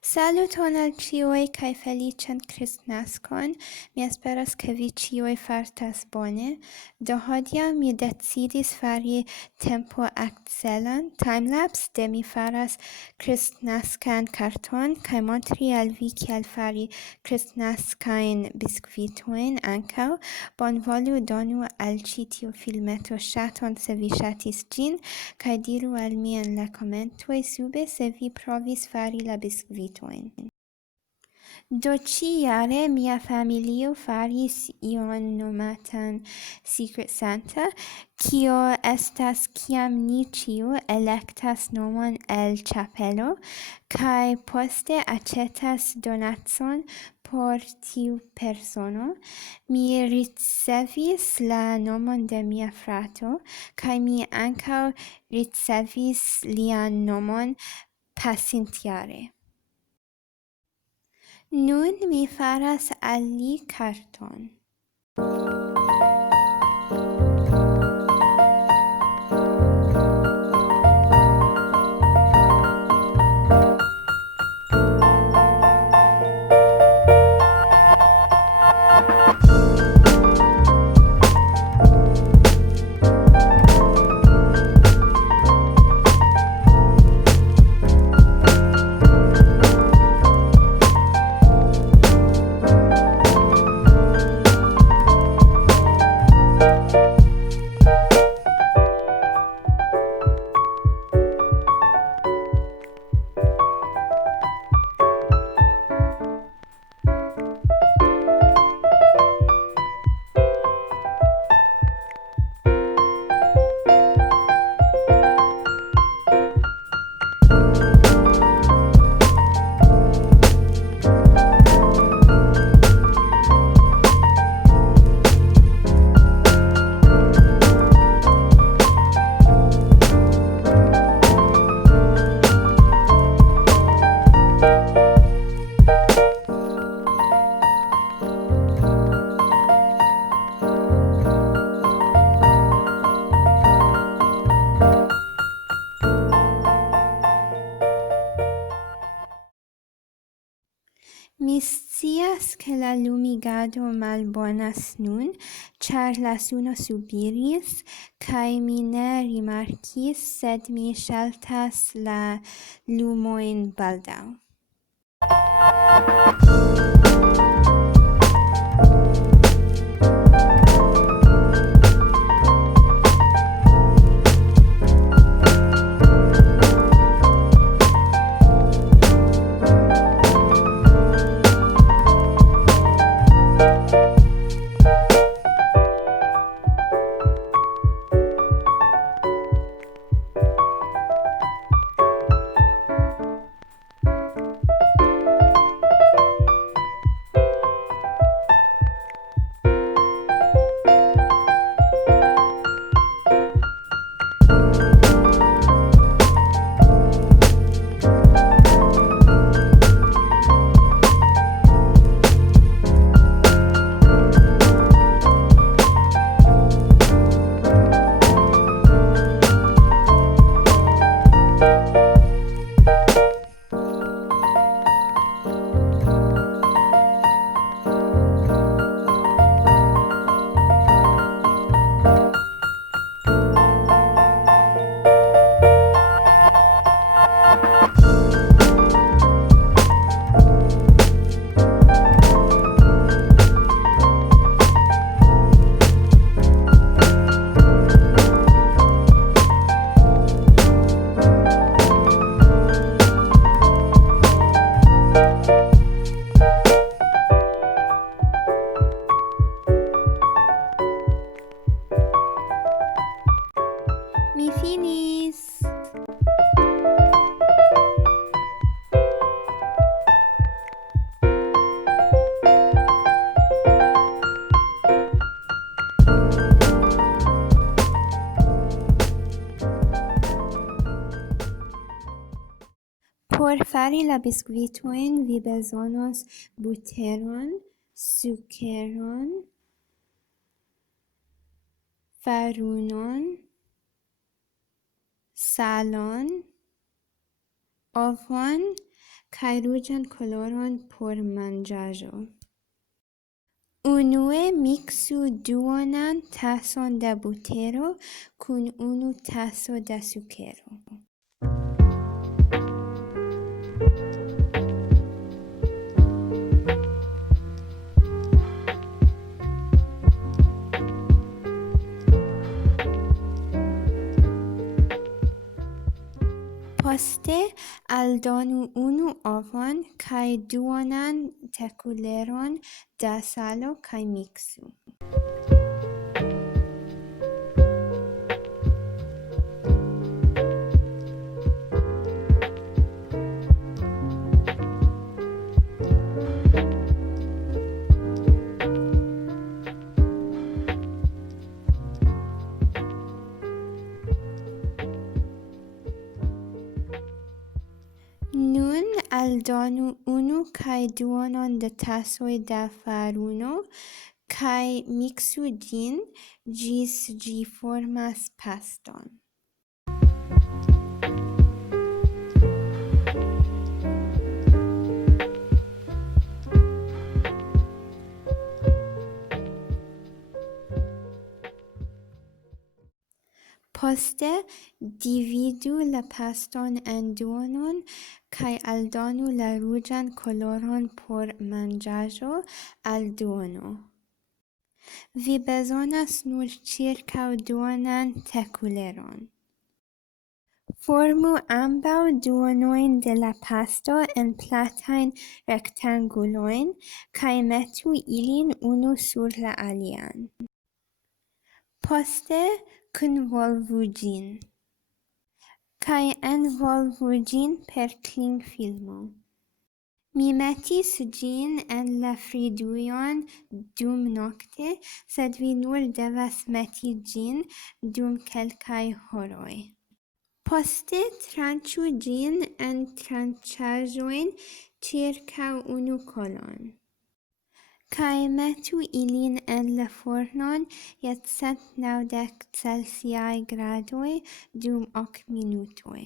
Saluton al ĉiuj kaj feliĉan Kristnaskon. Mi esperas ke vi ĉiuj fartas bone. Do hodiaŭ mi decidis fari tempo-akcelan timelapse de mi faras kristnaskan karton kaj montri al vi kiel fari kristnaskajn biskvitojn ankaŭ. Bonvolu donu al ĉi tiu filmeto ŝaton se vi ŝatis ĝin kaj diru al mi en la komentoj sube se vi provis fari la biskvitojn. Do ĉi-jare mia familio faris ion nomatan Secret Santa, kio estas kiam ni ĉiu elektas nomon el ĉapelo kaj poste aĉetas donacon por tiu persono. Mi ricevis la nomon de mia frato kaj mi ankaŭ ricevis lian nomon pasintjare. Nun mi faras al li karton. Mi scias ke la lumigado malbonas nun, ĉar la suno subiris, kaj mi ne rimarkis, sed mi ŝaltas la lumojn baldaŭ. Mi finis! Por fari la biskvitojn vi bezonos buteron, sukeron, farunon, salon, ovon kaj ruĝan koloron por manĝaĵo. Unue miksu duonan tason da butero kun 1 taso da sukero. Poste aldonu 1 ovon kaj duonan tekuleron da salo kaj miksu. Nun aldonu 1 kaj duonon da tasoj da faruno kaj miksu ĝin ĝis ĝi formas paston. Poste dividu la paston en duonon kaj aldonu la ruĝan koloron por manĝaĵo al duono. Vi bezonas nur ĉirkaŭ duonan tekuleron. Formu ambaŭ duonojn de la pasto en platajn rektangulojn kaj metu ilin unu sur la alian. Poste kunvolvu ĝin kaj envolvu ĝin per klingfilmo. Mi metis ĝin en la fridujon dumnokte, sed vi nur devas meti ĝin dum kelkaj horoj. Poste tranĉu ĝin en tranĉaĵojn ĉirkaŭ 1 kolon. Kaj metu ilin en la fornon je 190 Celsiaj gradoj dum 8 minutoj.